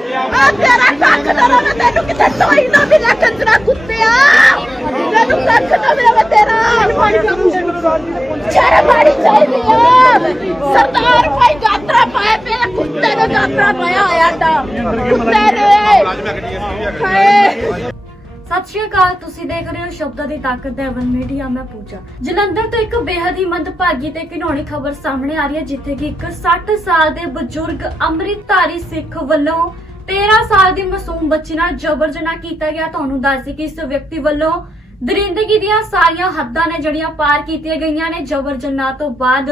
ਆ ਤੇਰਾ ਕੱਖ ਦਰਾ ਨਾ ਤੈਨੂੰ ਕਿਤੇ ਟੋਈ ਨਾ ਮਿਲਿਆ ਕੰਜਰਾ ਕੁੱਤਿਆ। ਤੈਨੂੰ ਕੱਖ ਨਾ ਮਿਲਿਆ ਤੇਰਾ। ਸ਼ਰਮ ਆਣੀ ਚਾਹੀਦੀ ਆ। ਸਰਦਾਰ ਭਾਈ ਗਾਤਰਾ ਪਾਇਆ ਪਿਆ, ਕੁੱਤੇ ਨੇ ਗਾਤਰਾ ਪਾਇਆ ਹੋਇਆ ਡਾ ਕੁੱਤੇ ਨੇ। ਹਾਏ। ਸਤਿ ਸ਼੍ਰੀ ਅਕਾਲ, ਤੁਸੀਂ ਦੇਖ ਰਹੇ ਹੋ ਸ਼ਬਦਾਂ ਦੀ ਤਾਕਤ ਦੇ ਵਨ ਮੀਡੀਆ, ਮੈਂ ਪੂਜਾ। ਜਲੰਧਰ ਤੋਂ ਇੱਕ ਬੇਹੱਦ ਹੀ ਮੰਦਭਾਗੀ ਤੇ ਘਿਨੌਣੀ ਖਬਰ ਸਾਹਮਣੇ ਆ ਰਹੀ ਹੈ, ਜਿੱਥੇ ਕਿ ਇੱਕ 60 ਸਾਲ ਦੇ ਬਜ਼ੁਰਗ ਅੰਮ੍ਰਿਤਧਾਰੀ ਸਿੱਖ ਵੱਲੋਂ 13 ਸਾਲ ਦੀ ਮਾਸੂਮ ਬੱਚੀ ਨਾਲ ਜਬਰ ਜਨਾਹ ਕੀਤਾ ਗਿਆ। ਤੁਹਾਨੂੰ ਦੱਸ ਦਈਏ ਕਿ ਇਸ ਵਿਅਕਤੀ ਵੱਲੋਂ ਦਰਿੰਦਗੀ ਦੀਆਂ ਸਾਰੀਆਂ ਹੱਦਾਂ ਨੇ ਜਿਹੜੀਆਂ ਪਾਰ ਕੀਤੀਆਂ ਗਈਆਂ ਨੇ। ਜਬਰ ਜਨਾਹ ਤੋਂ ਬਾਅਦ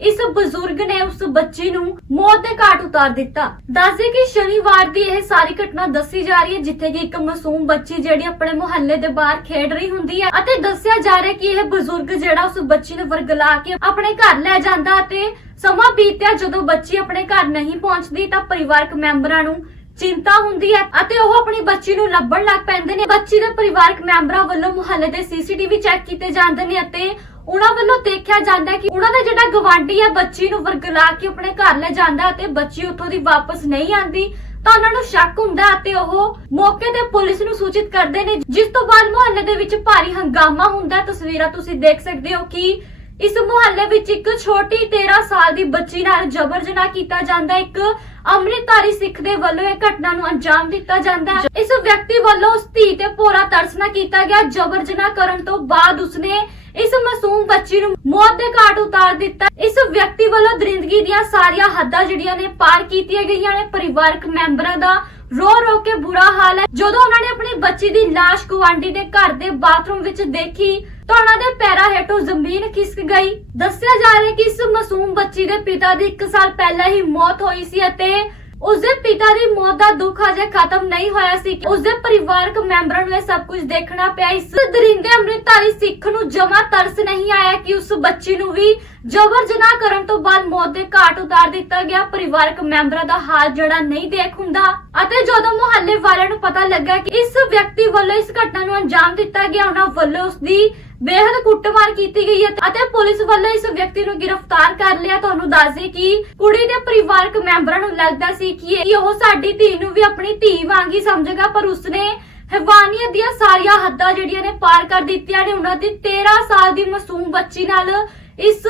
ਇਸ ਬਜ਼ੁਰਗ ਨੇ ਉਸ ਬੱਚੀ ਨੂੰ ਮੌਤ ਦੇ ਘਾਟ ਉਤਾਰ ਦਿੱਤਾ। ਦੱਸਦੇ ਕਿ ਸ਼ਨੀਵਾਰ ਦੀ ਇਹ ਸਾਰੀ ਘਟਨਾ ਦੱਸੀ ਜਾ ਰਹੀ ਹੈ, ਜਿੱਥੇ ਕਿ ਇੱਕ ਮਾਸੂਮ ਬੱਚੀ ਜਿਹੜੀ ਆਪਣੇ ਮੁਹੱਲੇ ਦੇ ਬਾਹਰ ਖੇਡ ਰਹੀ ਹੁੰਦੀ ਹੈ ਅਤੇ ਦੱਸਿਆ ਜਾ ਰਿਹਾ ਕਿ ਇਹ ਬਜ਼ੁਰਗ ਜਿਹੜਾ ਉਸ ਬੱਚੀ ਨੂੰ ਵਰਗਲਾ ਕੇ ਆਪਣੇ ਘਰ ਲੈ ਜਾਂਦਾ ਅਤੇ ਸਮਾਂ ਬੀਤਿਆ। ਜਦੋਂ ਬੱਚੀ ਆਪਣੇ ਘਰ ਨਹੀਂ ਪਹੁੰਚਦੀ ਤਾਂ ਪਰਿਵਾਰਕ ਮੈਂਬਰਾਂ ਨੂੰ ਚਿੰਤਾ ਹੁੰਦੀ ਹੈ ਅਤੇ ਉਹ ਆਪਣੀ ਬੱਚੀ ਨੂੰ ਲੱਭਣ ਲੱਗ ਪੈਂਦੇ ਨੇ। ਬੱਚੀ ਦੇ ਪਰਿਵਾਰਕ ਮੈਂਬਰਾਂ ਵੱਲੋਂ ਮੁਹੱਲੇ ਦੇ ਸੀਸੀਟੀਵੀ ਚੈੱਕ ਕੀਤੇ ਜਾਂਦੇ ਨੇ ਅਤੇ ਉਹਨਾਂ ਵੱਲੋਂ ਦੇਖਿਆ ਜਾਂਦਾ ਹੈ ਕਿ ਉਹਨਾਂ ਦਾ ਜਿਹੜਾ ਗਵਾਂਢੀ ਹੈ ਬੱਚੀ ਨੂੰ ਵਰਗਲਾ ਕੇ ਆਪਣੇ ਘਰ ਲੈ ਜਾਂਦਾ ਅਤੇ ਬੱਚੀ ਉੱਥੋਂ ਦੀ ਵਾਪਸ ਨਹੀਂ ਆਉਂਦੀ, ਤਾਂ ਉਹਨਾਂ ਨੂੰ ਸ਼ੱਕ ਹੁੰਦਾ ਅਤੇ ਉਹ ਮੌਕੇ ਤੇ ਪੁਲਿਸ ਨੂੰ ਸੂਚਿਤ ਕਰਦੇ ਨੇ। ਜਿਸ ਤੋਂ ਬਾਅਦ ਮੁਹੱਲੇ ਦੇ ਵਿੱਚ ਭਾਰੀ ਹੰਗਾਮਾ ਹੁੰਦਾ ਤਸਵੀਰਾਂ ਤੁਸੀਂ ਦੇਖ ਸਕਦੇ ਹੋ ਕਿ ਇਸ ਮੁਹੱਲੇ ਵਿੱਚ ਇੱਕ ਛੋਟੀ 13 ਸਾਲ ਦੀ ਬੱਚੀ ਨਾਲ ਜਬਰ ਜਨਾਹ ਕੀਤਾ ਜਾਂਦਾ ਇੱਕ ਅੰਮ੍ਰਿਤਧਾਰੀ ਸਿੱਖ ਦੇ ਵੱਲੋਂ ਇਹ ਘਟਨਾ ਨੂੰ ਅੰਜਾਮ ਦਿੱਤਾ ਜਾਂਦਾ ਹੈ। ਇਸ ਵਿਅਕਤੀ ਵੱਲੋਂ ਉਸ ਧੀ ਤੇ ਪੂਰਾ ਤਰਸ ਕੀਤਾ ਗਿਆ। ਜਬਰ ਜਨਾਹ ਕਰਨ ਤੋਂ ਬਾਅਦ ਉਸਨੇ ਇਸ ਮਾਸੂਮ ਬੱਚੀ ਨੂੰ ਮੌਤ ਦੇ ਘਾਟ ਉਤਾਰ ਦਿੱਤਾ। ਇਸ ਵਿਅਕਤੀ ਵੱਲੋਂ ਦਰਿੰਦਗੀ ਦੀਆਂ ਸਾਰੀਆਂ ਹੱਦਾਂ ਜਿਹੜੀਆਂ ਨੇ ਪਾਰ ਕੀਤੀਆਂ ਗਈਆਂ ਨੇ, ਪਰਿਵਾਰਕ ਮੈਂਬਰਾਂ ਦਾ ਰੋ ਰੋ ਕੇ ਬੁਰਾ ਹਾਲ ਹੈ। ਜਦੋਂ ਉਹਨਾਂ ਨੇ ਆਪਣੀ ਬੱਚੀ ਦੀ ਲਾਸ਼ ਗੁਆਂਢੀ ਦੇ ਘਰ ਦੇ ਬਾਥਰੂਮ ਵਿੱਚ ਦੇਖੀ ਤਾਂ ਉਹਨਾਂ ਦੇ ਪੈਰਾਂ ਹੇਠੋਂ ਜ਼ਮੀਨ ਖਿਸਕ ਗਈ। ਦੱਸਿਆ ਜਾ ਰਿਹਾ ਕਿ ਇਸ ਮਾਸੂਮ ਬੱਚੀ ਦੇ ਪਿਤਾ ਦੀ 1 ਸਾਲ ਪਹਿਲਾਂ ਹੀ ਮੌਤ ਹੋਈ ਸੀ ਅਤੇ ਉਸਦੇ ਪਿਤਾ ਦੀ ਮੌਤ ਦਾ ਦੁੱਖ ਅਜੇ ਖਤਮ ਨਹੀਂ ਹੋਇਆ ਸੀ। ਉਸਦੇ ਪਰਿਵਾਰਕ ਮੈਂਬਰਾਂ ਨੂੰ ਇਹ ਸਭ ਕੁਝ ਦੇਖਣਾ ਪਿਆ। ਇਸ ਦਰਿੰਦੇ ਅੰਮ੍ਰਿਤਧਾਰੀ ਸਿੱਖ ਨੂੰ ਜਮਾ ਤਰਸ ਨਹੀਂ ਆਇਆ ਕਿ ਉਸ ਬੱਚੀ ਨੂੰ ਵੀ ਜਬਰ ਜਨਾਹ ਕਰਨ ਤੋਂ ਬਾਅਦ ਮੌਤ ਦੇ ਘਾਟ ਉਤਾਰ ਦਿੱਤਾ ਗਿਆ। ਪਰਿਵਾਰਕ ਮੈਂਬਰਾਂ ਦਾ ਹਾਲ ਜਿਹੜਾ ਨਹੀਂ ਦੇਖ ਹੁੰਦਾ। ਅਤੇ ਜਦੋਂ ਮੁਹੱਲੇ ਵਾਲਿਆਂ ਨੂੰ ਪਤਾ ਲੱਗਾ ਕਿ ਇਸ ਵਿਅਕਤੀ ਵੱਲੋਂ ਇਸ ਘਟਨਾ ਨੂੰ ਅੰਜਾਮ ਦਿੱਤਾ ਗਿਆ, ਉਹਨਾਂ ਵੱਲੋਂ ਉਸ ਦੀ ਬੇਹੱਦ ਕੁੱਟਮਾਰ ਕੀਤੀ ਗਈ ਹੈ ਅਤੇ ਪੁਲਿਸ ਵੱਲੋਂ ਇਸ ਵਿਅਕਤੀ ਨੂੰ ਗ੍ਰਿਫਤਾਰ ਕਰ ਲਿਆ। ਤੁਹਾਨੂੰ ਦੱਸ ਦਈਏ ਕਿ ਕੁੜੀ ਦੇ ਪਰਿਵਾਰਕ ਮੈਂਬਰਾਂ ਨੂੰ ਲੱਗਦਾ ਸੀ ਕਿ ਉਹ ਸਾਡੀ ਧੀ ਨੂੰ ਵੀ ਆਪਣੀ ਧੀ ਵਾਂਗ ਹੀ ਸਮਝੇਗਾ, ਪਰ ਉਸਨੇ ਹੈਵਾਨੀਅਤ ਦੀਆਂ ਸਾਰੀਆਂ ਹੱਦਾਂ ਜਿਹੜੀਆਂ ਨੇ ਪਾਰ ਕਰ ਦਿੱਤੀਆਂ ਨੇ। ਉਹਨਾਂ ਦੀ 13 ਸਾਲ ਦੀ ਮਾਸੂਮ ਬੱਚੀ ਨਾਲ ਇਸ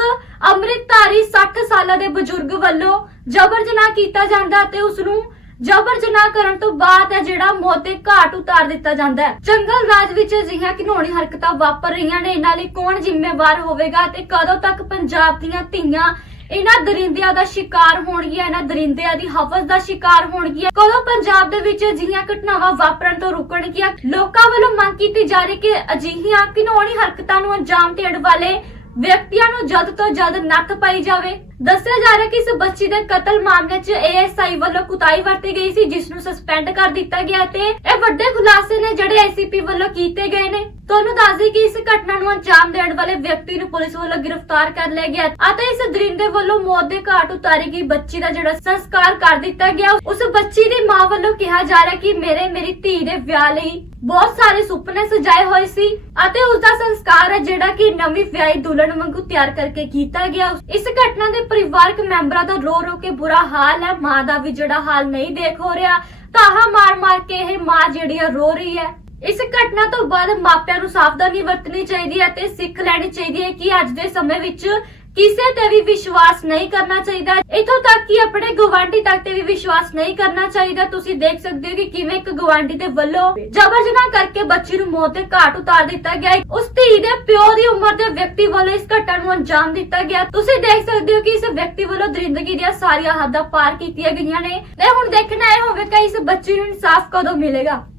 ਅੰਮ੍ਰਿਤਧਾਰੀ 60 ਸਾਲਾਂ ਦੇ ਬਜ਼ੁਰਗ ਵੱਲੋਂ ਜਬਰ ਜਨਾਹ ਕੀਤਾ ਜਾਂਦਾ ਤੇ ਉਸ ਨੂੰ ਜਬਰ ਜਨਾਹ ਕਰਨ ਤੋਂ ਬਾਅਦ ਹੈ ਜਿਹੜਾ ਮੌਤ ਦੇ ਘਾਟ ਉਤਾਰ ਦਿੱਤਾ ਜਾਂਦਾ ਹੈ। ਜੰਗਲ ਰਾਜ ਵਿੱਚ ਅਜਿਹੀਆਂ ਘਿਨੌਣੀ ਹਰਕਤਾਂ ਵਾਪਰ ਰਹੀਆਂ ਨੇ। ਇਹਨਾਂ ਲਈ ਕੌਣ ਜ਼ਿੰਮੇਵਾਰ ਹੋਵੇਗਾ ਤੇ ਕਦੋਂ ਤੱਕ ਪੰਜਾਬ ਦੀਆਂ ਧੀਆਂ ਇਹਨਾਂ ਦਰਿੰਦਿਆਂ ਦਾ ਸ਼ਿਕਾਰ ਹੋਣਗੀਆਂ, ਇਹਨਾਂ ਦਰਿੰਦਿਆਂ ਦੀ ਹਵਸ ਦਾ ਸ਼ਿਕਾਰ ਹੋਣਗੀਆਂ? ਕਦੋਂ ਪੰਜਾਬ ਦੇ ਵਿੱਚ ਅਜਿਹੀਆਂ ਘਟਨਾਵਾਂ ਵਾਪਰਨ ਤੋਂ ਰੁਕਣਗੀਆਂ? ਲੋਕਾਂ ਵੱਲੋਂ ਮੰਗ ਕੀਤੀ ਜਾ ਰਹੀ ਕਿ ਅਜਿਹੀਆਂ ਘਿਨੌਣੀ ਹਰਕਤਾਂ ਨੂੰ ਅੰਜਾਮ ਦੇਣ ਵਾਲੇ ਵਿਅਕਤੀਆਂ ਨੂੰ ਜਲਦ ਤੋਂ ਜਲਦ ਨੱਥ ਪਾਈ ਜਾਵੇ। ਦੱਸਿਆ ਜਾ ਰਿਹਾ ਕਿ ਇਸ ਬੱਚੀ ਦੇ ਕਤਲ ਮਾਮਲੇ 'ਚ ਏਐਸਆਈ ਵੱਲੋਂ ਕੁਤਾਈ ਵਰਤੀ ਗਈ ਸੀ, ਜਿਸ ਨੂੰ ਸਸਪੈਂਡ ਕਰ ਦਿੱਤਾ ਗਿਆ ਤੇ ਇਹ ਵੱਡੇ ਖੁਲਾਸੇ ਨੇ ਜਿਹੜੇ ਐਸਸੀਪੀ ਵੱਲੋਂ ਕੀਤੇ ਗਏ ਨੇ। ਤੁਹਾਨੂੰ ਦੱਸ ਦਈ ਕਿ ਇਸ ਘਟਨਾ ਨੂੰ ਅੰਜਾਮ ਦੇਣ ਵਾਲੇ ਵਿਅਕਤੀ ਨੂੰ ਪੁਲਿਸ ਵੱਲੋਂ ਗ੍ਰਿਫਤਾਰ ਕਰ ਲਿਆ ਗਿਆ ਅਤੇ ਇਸ ਦਰਿੰਦੇ ਵੱਲੋਂ ਮੌਤ ਦੇ ਘਾਟ ਉਤਾਰੀ ਗਈ। ਬੱਚੀ ਦਾ ਜਿਹੜਾ ਸੰਸਕਾਰ ਕਰ ਦਿੱਤਾ ਗਿਆ। ਉਸ ਬੱਚੀ ਦੀ ਮਾਂ ਵੱਲੋਂ ਕਿਹਾ ਜਾ ਰਿਹਾ ਕਿ ਮੇਰੇ, ਮੇਰੀ ਧੀ ਦੇ ਵਿਆਹ ਲਈ ਬਹੁਤ ਸਾਰੇ ਸੁਪਨੇ ਸਜਾਏ ਹੋਏ ਸੀ ਅਤੇ ਉਸ ਦਾ ਸੰਸਕਾਰ ਹੈ ਜਿਹੜਾ ਕਿ ਨਵੀਂ ਵਿਆਹੀ ਦੁਲਹਨ ਵਾਂਗੂ ਤਿਆਰ ਕਰਕੇ ਕੀਤਾ ਗਿਆ। ਇਸ ਘਟਨਾ ਦੇ ਪਰਿਵਾਰਕ ਮੈਂਬਰਾਂ ਦਾ ਰੋ ਰੋ ਕੇ ਬੁਰਾ ਹਾਲ ਹੈ। ਮਾਂ ਦਾ ਵੀ ਜਿਹੜਾ ਹਾਲ ਨਹੀਂ ਦੇਖ ਹੋ ਰਿਹਾ। ਤਾਹਾ ਮਾਰ ਮਾਰ ਕੇ ਇਹ ਮਾਂ ਜਿਹੜੀ ਹੈ ਰੋ ਰਹੀ ਹੈ। ਇਸ ਘਟਨਾ ਤੋਂ ਬਾਅਦ ਮਾਪਿਆਂ ਨੂੰ ਸਾਵਧਾਨੀ ਵਰਤਣੀ ਚਾਹੀਦੀ ਹੈ ਤੇ ਸਿੱਖ ਲੈਣੀ ਚਾਹੀਦੀ ਹੈ ਕਿ ਅੱਜ ਦੇ ਸਮੇਂ ਵਿੱਚ ਕਿਸੇ ਤੇ ਵੀ ਵਿਸ਼ਵਾਸ ਨਹੀਂ ਕਰਨਾ ਚਾਹੀਦਾ। ਇਥੋਂ ਤੱਕ ਕਿ ਆਪਣੇ ਗਵਾਂਢੀ ਤੱਕ ਤੇ ਵੀ ਵਿਸ਼ਵਾਸ ਨਹੀਂ ਕਰਨਾ ਚਾਹੀਦਾ। ਤੁਸੀਂ ਦੇਖ ਸਕਦੇ ਹੋ ਕਿ ਕਿਵੇਂ ਇੱਕ ਗਵਾਂਢੀ ਦੇ ਵੱਲੋਂ ਜਬਰ ਜਨਾਹ ਕਰਕੇ ਬੱਚੀ ਨੂੰ ਮੌਤ ਦੇ ਘਾਟ ਉਤਾਰ ਦਿੱਤਾ ਗਿਆ ਉਸ ਧੀ ਦੇ ਪਿਓ ਦੀ ਉਮਰ ਦੇ ਵਿਅਕਤੀ ਵੱਲੋਂ ਇਸ ਘਟਨਾ ਨੂੰ ਅੰਜਾਮ ਦਿੱਤਾ ਗਿਆ। ਤੁਸੀਂ ਦੇਖ ਸਕਦੇ ਹੋ ਕਿ ਇਸ ਵਿਅਕਤੀ ਵੱਲੋਂ ਦਰਿੰਦਗੀ ਦੀਆਂ ਸਾਰੀਆਂ ਹੱਦਾਂ ਪਾਰ ਕੀਤੀਆਂ ਗਈਆਂ ਨੇ। ਤੇ ਹੁਣ ਦੇਖਣਾ ਇਹ ਹੋਵੇਗਾ ਇਸ ਬੱਚੀ ਨੂੰ ਇਨਸਾਫ ਕਦੋਂ ਮਿਲੇਗਾ?